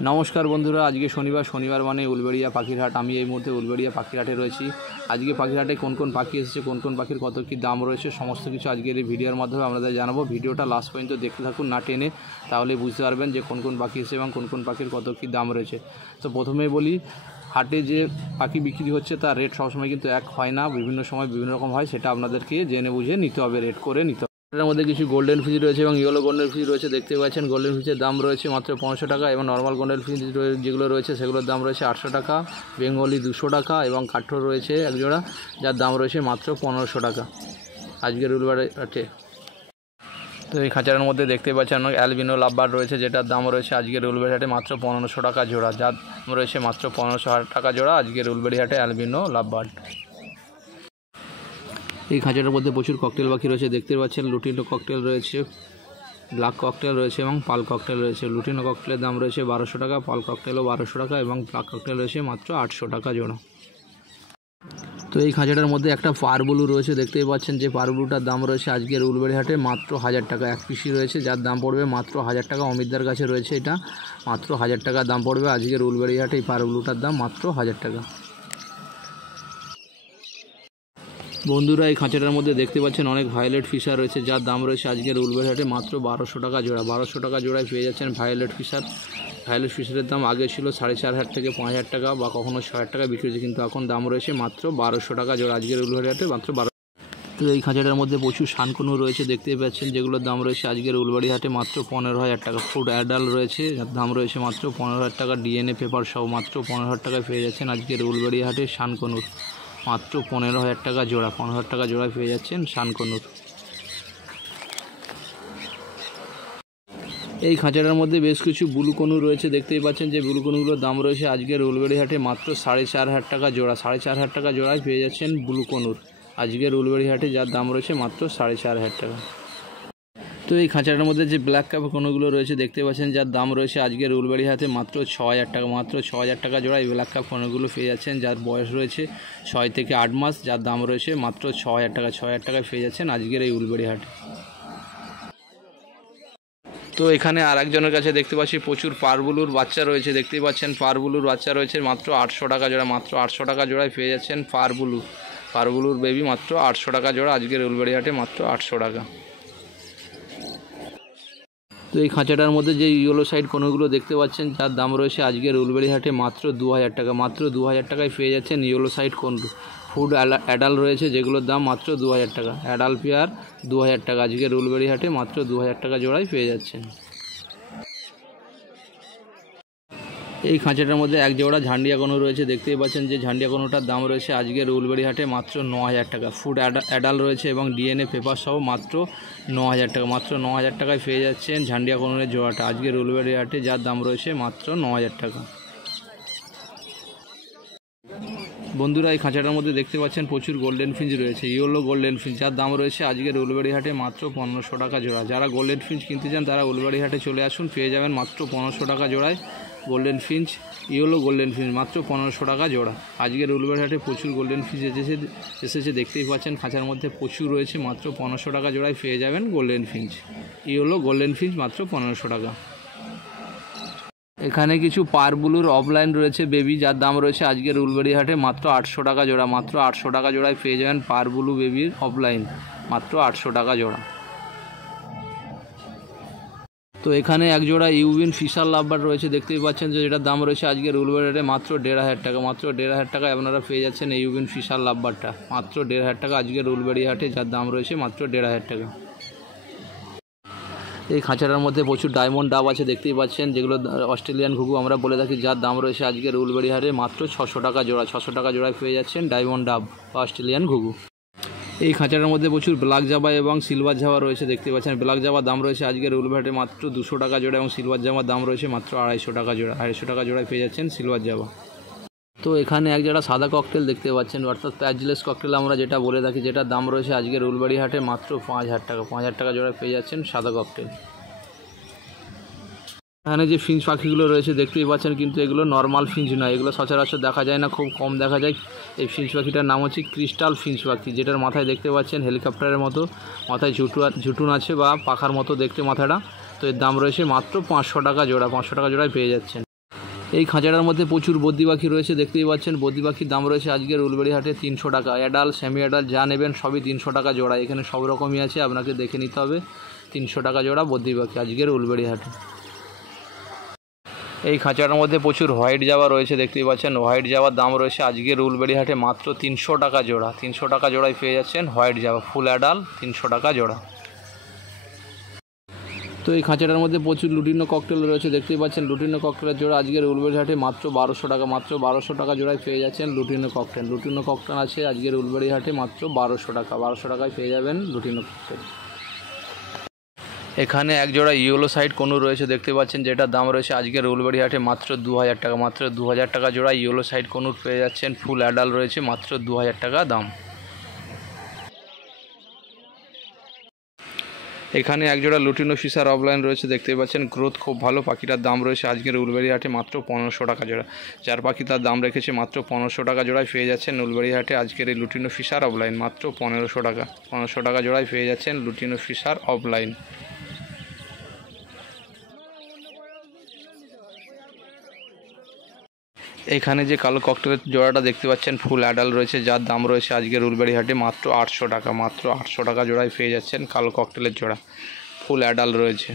নমস্কার বন্ধুরা, আজকে শনিবার মানে উলবেড়িয়া পাখির হাট। আমি এই মুহূর্তে উলবেড়িয়া পাখির হাটে রয়েছি। আজকে পাখির হাটে কোন কোন পাখি এসেছে, কোন কোন পাখির কত কী দাম রয়েছে, সমস্ত কিছু আজকের এই ভিডিওর মাধ্যমে আপনাদের জানাবো। ভিডিওটা লাস্ট পর্যন্ত দেখতে থাকুন না টেনে, তাহলে বুঝতে পারবেন যে কোন কোন পাখি এসেছে এবং কোন কোন পাখির কত কী দাম রয়েছে। তো প্রথমেই বলি, হাটে যে পাখি বিক্রি হচ্ছে তার রেট সবসময় কিন্তু এক হয় না, বিভিন্ন সময় বিভিন্ন রকম হয়। সেটা আপনাদেরকে জেনে বুঝে নিতে হবে, রেট করে নিতে হবে। এর মধ্যে কিছু গোল্ডেন ফিশ রয়েছে এবং ইয়েলো গোল্ডেন ফিশ রয়েছে। দেখতে পাচ্ছেন গোল্ডেন ফিশের দাম রয়েছে মাত্র 500 টাকা এবং নর্মাল গোল্ডেন ফিশ যেগুলো রয়েছে সেগুলোর দাম রয়েছে 800 টাকা, বেঙ্গলি 200 টাকা এবং কাঠোর রয়েছে একজোড়া, যার দাম রয়েছে মাত্র 1500 টাকা আজকের রবিবারে হাটে। তো এই খাঁচার মধ্যে দেখতে পাচ্ছেন অ্যালবিনো লাভবার্ড রয়েছে, যেটার দাম রয়েছে আজকের উলবেড়ি হাটে মাত্র 1500 টাকা জোড়া, যার দাম রয়েছে মাত্র 1500 টাকা জোড়া আজকের উলবেড়ি হাটে অ্যালবিনো লাভবার্ড। এই খাঁচাটার মধ্যে প্রচুর ককটেল পাখি রয়েছে। দেখতে পাচ্ছেন লুটিনো ককটেল রয়েছে, ব্ল্যাক ককটেল রয়েছে এবং পাল ককটেল রয়েছে। লুটিনো ককটেলের দাম রয়েছে 1200 টাকা, পাল ককটেলও 1200 টাকা এবং ব্ল্যাক ককটেল রয়েছে মাত্র 800 টাকা জোড়া। তো এই খাঁচাটার মধ্যে একটা পারবুলু রয়েছে। দেখতেই পাচ্ছেন যে পারবুলুটার দাম রয়েছে আজকের উলবেড়ি হাটে মাত্র 1000 টাকা। এক পিসি রয়েছে, যার দাম পড়বে মাত্র 1000 টাকা। অমিতদার কাছে রয়েছে, এটা মাত্র 1000 টাকা দাম পড়বে আজকের উলবেড়ি হাটে। এই পারবুলুটার দাম মাত্র 1000 টাকা। বন্ধুরা, এই খাঁচাটার মধ্যে দেখতে পাচ্ছেন অনেক ভায়োলেট ফিশার রয়েছে, যার দাম রয়েছে আজকের উলবেড়ি হাটে মাত্র 1200 টাকা জোড়া। 1200 টাকা জোড়ায় পেয়ে যাচ্ছেন ভায়োলেট ফিশার। ভায়োলেট ফিশারের দাম আগে ছিল 4500 থেকে 5000 টাকা বা কখনো 6000 টাকা বিক্রি হচ্ছে, কিন্তু এখন দাম রয়েছে মাত্র 1200 টাকা জোড়া আজকের উলবেড়ি হাটে মাত্র 12। তো এই খাঁচাটার মধ্যে প্রচুর শানকুনু রয়েছে, দেখতেই পাচ্ছেন, যেগুলোর দাম রয়েছে আজকের উলবেড়ি হাটে মাত্র 15000 টাকা। ফুড অ্যাডাল রয়েছে, যার দাম রয়েছে মাত্র 15000 টাকা। ডিএনএ পেপার সহ মাত্র 15000 টাকায় পেয়ে যাচ্ছেন আজকের উলবেড়ি হাটে শানকুনুর মাত্র 15000 টাকা জোড়া। 15000 টাকা জোড়ায় পেয়ে যাচ্ছেন শানকুনুর। এই খাঁচাটার মধ্যে বেশ কিছু ব্লুকনু রয়েছে। দেখতেই পাচ্ছেন যে ব্লুকনুগুলোর দাম রয়েছে আজকের উলবেড়ি হাটে মাত্র 4500 টাকা জোড়া। 4500 টাকা জোড়ায় পেয়ে যাচ্ছেন ব্লুকনুর আজকের উলবেড়ি হাটে, যার দাম রয়েছে মাত্র 4500 টাকা। তো এই খাঁচাটার মধ্যে যে ব্ল্যাক কাপ কোনোগুলো রয়েছে দেখতে পাচ্ছেন, যার দাম রয়েছে আজকের উলবেড়ি হাটে মাত্র 6000 টাকা। মাত্র 6000 টাকা জোড়া এই ব্ল্যাক কাপ কোনোগুলো পেয়ে যাচ্ছেন, যার বয়স রয়েছে 6 থেকে 8 মাস, যার দাম রয়েছে মাত্র 6000 টাকা। 6000 টাকায় পেয়ে যাচ্ছেন আজকের এই উলবেড়ি হাটে। তো এখানে আর একজনের কাছে দেখতে পাচ্ছি প্রচুর পারবুলুর বাচ্চা রয়েছে। দেখতেই পাচ্ছেন পারবুলুর বাচ্চা রয়েছে মাত্র 800 টাকা জোড়া। মাত্র 800 টাকা জোড়ায় পেয়ে যাচ্ছেন পারবুলুর বেবি মাত্র 800 টাকা জোড়া আজকের উলবেড়ি হাটে মাত্র 800 টাকা। তো এই খাঁচাটার মধ্যে যে ইয়েলো সাইড কোনোগুলো দেখতে পাচ্ছেন, যার দাম রয়েছে আজকের উলবেড়ি হাটে মাত্র 2000 টাকা। মাত্র 2000 টাকায় পেয়ে যাচ্ছেন ইয়েলো সাইড কোন। ফুড অ্যাডাল রয়েছে, যেগুলোর দাম মাত্র 2000 টাকা। অ্যাডাল পেয়ার 2000 টাকা আজকের উলবেড়ি হাটে মাত্র 2000 টাকা জোড়ায় পেয়ে যাচ্ছেন। এই খাঁচাটার মধ্যে এক জোড়া ঝান্ডিয়া কোনো রয়েছে। দেখতেই পাচ্ছেন যে ঝান্ডিয়া কোনোটার দাম রয়েছে আজকের উলবেড়ি হাটে মাত্র 9000 টাকা। ফুড অ্যাডাল রয়েছে এবং ডিএনএ পেপার সহ মাত্র 9000 টাকা। মাত্র 9000 টাকায় পেয়ে যাচ্ছেন ঝান্ডিয়া কোনোর জোড়াটা আজকের উলবেড়ি হাটে, যার দাম রয়েছে মাত্র 9000 টাকা। বন্ধুরা, এই খাঁচাটার মধ্যে দেখতে পাচ্ছেন প্রচুর গোল্ডেন ফিঞ্চ রয়েছে, ইয়েলো গোল্ডেন ফিঞ্চ, যার দাম রয়েছে আজকের উলবেড়ি হাটে মাত্র 1500 টাকা জোড়া। যারা গোল্ডেন ফিঞ্চ কিনতে চান তারা উলবেড়ি হাটে চলে আসুন, পেয়ে যাবেন মাত্র 1500 টাকা জোড়ায় golden Finch, yellow golden Finch মাত্র 1500 টাকা জোড়া। আজকের উলবেড়ি হাটে প্রচুর গোল্ডেন ফিঞ্চ এসেছে দেখতেই পাচ্ছেন, খাঁচার মধ্যে প্রচুর রয়েছে। মাত্র 1500 টাকা জোড়ায় পেয়ে যাবেন golden Finch, yellow golden Finch মাত্র 1500 টাকা। এখানে কিছু পারবুলুর অফলাইন রয়েছে বেবি, যার দাম রয়েছে আজকের উলবেড়ি হাটে মাত্র 800 টাকা জোড়া। মাত্র 800 টাকা জোড়ায় পেয়ে যাবেন পারবুলু বেবির অফলাইন মাত্র 800 টাকা জোড়া। তো এখানে এক জোড়া ইউবিন ফিশার লাভবার্ড রয়েছে। দেখতেই পাচ্ছেন যে এটার দাম রয়েছে আজকের উলবেড়ি হাটে মাত্র 1500 টাকা। মাত্র 1500 টাকায় আপনারা পেয়ে যাচ্ছেন এই ইউবিন ফিশার লাভবার্ডটা মাত্র 1500 টাকা আজকের উলবেড়ি হাটে, যার দাম রয়েছে মাত্র 1500 টাকা। এই খাঁচাটার মধ্যে প্রচুর ডায়মন্ড ডাব আছে, দেখতেই পাচ্ছেন, যেগুলো অস্ট্রেলিয়ান ঘুঘু আমরা বলে থাকি, যার দাম রয়েছে আজকের উলবেড়ি হাটে মাত্র 600 টাকা জোড়া। 600 টাকা জোড়ায় পেয়ে যাচ্ছেন ডায়মন্ড ডাব বা অস্ট্রেলিয়ান ঘুঘু। এই খাঁচাটার মধ্যে প্রচুর ব্ল্যাক জাভা এবং সিলভার জাভা রয়েছে। দেখতে পাচ্ছেন ব্ল্যাক জাভার দাম রয়েছে আজকের উলবেড়ি হাটে মাত্র 200 টাকা জোড়া এবং সিলভার জাভার দাম রয়েছে মাত্র 250 টাকা জোড়া। 250 টাকা জোড়ায় পেয়ে যাচ্ছেন সিলভার জাভা। তো এখানে এক জোড়া সাদা ককটেল দেখতে পাচ্ছেন, অর্থাৎ প্যাচলেস ককটেল আমরা যেটা বলে থাকি, যেটার দাম রয়েছে আজকের উলবেড়ি হাটে মাত্র 5000 টাকা। 5000 টাকা জোড়ায় পেয়ে যাচ্ছেন সাদা ককটেল। এখানে যে ফিঞ্চ পাখিগুলো রয়েছে দেখতেই পাচ্ছেন, কিন্তু এগুলো নর্মাল ফিঞ্চ নয়, এগুলো সচরাচর দেখা যায় না, খুব কম দেখা যায়। এই ফিঞ্চ পাখিটার নাম হচ্ছে ক্রিস্টাল ফিঞ্চ পাখি, যেটার মাথায় দেখতে পাচ্ছেন হেলিকপ্টারের মতো মাথায় ঝুটুন আছে বা পাখার মতো দেখতে মাথাটা। তো এর দাম রয়েছে মাত্র 500 টাকা জোড়া। 500 টাকা জোড়ায় পেয়ে যাচ্ছেন। এই খাঁচাটার মধ্যে প্রচুর বদ্রি পাখি রয়েছে, দেখতেই পাচ্ছেন। বদ্রি পাখির দাম রয়েছে আজকের উলবেড়ি হাটে 300 টাকা। অ্যাডাল সেমি অ্যাডাল যা নেবেন সবই 300 টাকা জোড়া। এখানে সব রকমই আছে, আপনাকে দেখে নিতে হবে। 300 টাকা জোড়া বদ্রি পাখি আজকের উলবেড়ি হাটে। এই খাঁচাটার মধ্যে প্রচুর হোয়াইট জাবা রয়েছে, দেখতেই পাচ্ছেন। হোয়াইট জাবার দাম রয়েছে আজকের উলবেড়ি হাটে মাত্র 300 টাকা জোড়া। 300 টাকা জোড়ায় পেয়ে যাচ্ছেন হোয়াইট জাবা ফুল অ্যাডাল, 300 টাকা জোড়া। তো এই খাঁচাটার মধ্যে প্রচুর লুটিনো ককটেল রয়েছে, দেখতেই পাচ্ছেন। লুটিনো ককটেলের জোড়া আজকের উলবেড়ি হাটে মাত্র 1200 টাকা। মাত্র 1200 টাকা জোড়ায় পেয়ে যাচ্ছেন লুটিনো ককটেল। লুটিনো ককটেল আছে আজকের উলবেড়ি হাটে মাত্র 1200 টাকা। 1200 টাকায় পেয়ে যাবেন লুটিনো ককটেল। এখানে এক জোড়া ইয়েলো সাইড কোনো রয়েছে, দেখতে পাচ্ছেন, যেটার দাম রয়েছে আজকের উলবেড়ি হাটে মাত্র 2000 টাকা। মাত্র 2000 টাকা জোড়া ইয়েলো সাইড কোনুর পেয়ে যাচ্ছেন। ফুল অ্যাডাল রয়েছে, মাত্র 2000 টাকা দাম। এখানে এক জোড়া লুটিনো ফিশার অফলাইন রয়েছে, দেখতেই পাচ্ছেন। গ্রোথ খুব ভালো। পাখিটার দাম রয়েছে আজকের উলবেড়ি হাটে মাত্র 1500 টাকা জোড়া। যার পাখি তার দাম রেখেছে মাত্র 1500 টাকা জোড়ায় পেয়ে যাচ্ছেন উলবেড়ি হাটে আজকের এই লুটিনো ফিশার অফলাইন মাত্র 1500 টাকা। 1500 টাকা জোড়ায় পেয়ে যাচ্ছেন লুটিনো ফিশার অফলাইন। এখানে যে কালো ককটেলের জোড়াটা দেখতে পাচ্ছেন ফুল অ্যাডাল রয়েছে, যার দাম রয়েছে আজকের উলবেড়ি হাটে মাত্র 800 টাকা। মাত্র 800 টাকা জোড়ায় পেয়ে যাচ্ছেন কালো ককটেলের জোড়া, ফুল অ্যাডাল রয়েছে।